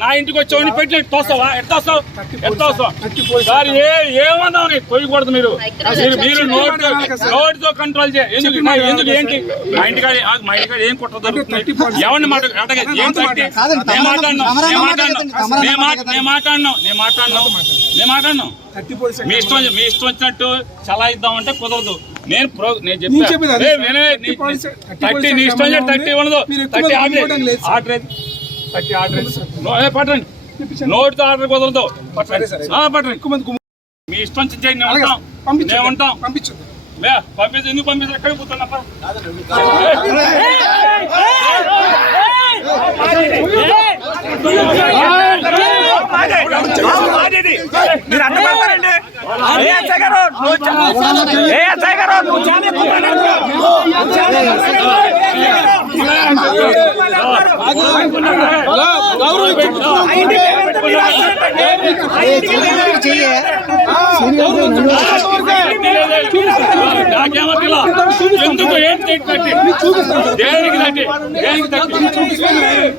నా ఇంటికి వచ్చావు పెట్టి తోస్తావా ఎట్లా వస్తావు సార్ ఏమన్నా పోయకూడదు మీరు మీరు నోటితో కంట్రోల్ చేయ ఎందుకు ఏంటి మా ఇంటికాడ ఏం కుట్ర దొరుకుతుంది ఎవరిని మాట్లాడినా మీ ఇష్టం వచ్చినట్టు చలాయిద్దామంటే కుదరదు. నేను చెప్పాను నీ ఇష్టం 30 ఉండదు 30 ఆర్డర్ పట్టండి నోటితో ఆర్డర్ కుదరదు పట్టండి మీ ఇష్టం చేయండి మేము ఉంటాం పంపించి ఎందుకు పంపిస్తారు ఎక్కడికి పోతున్నా మీరు అడ్డుపడతారండి ఎందుకు ఏంటి దేనికి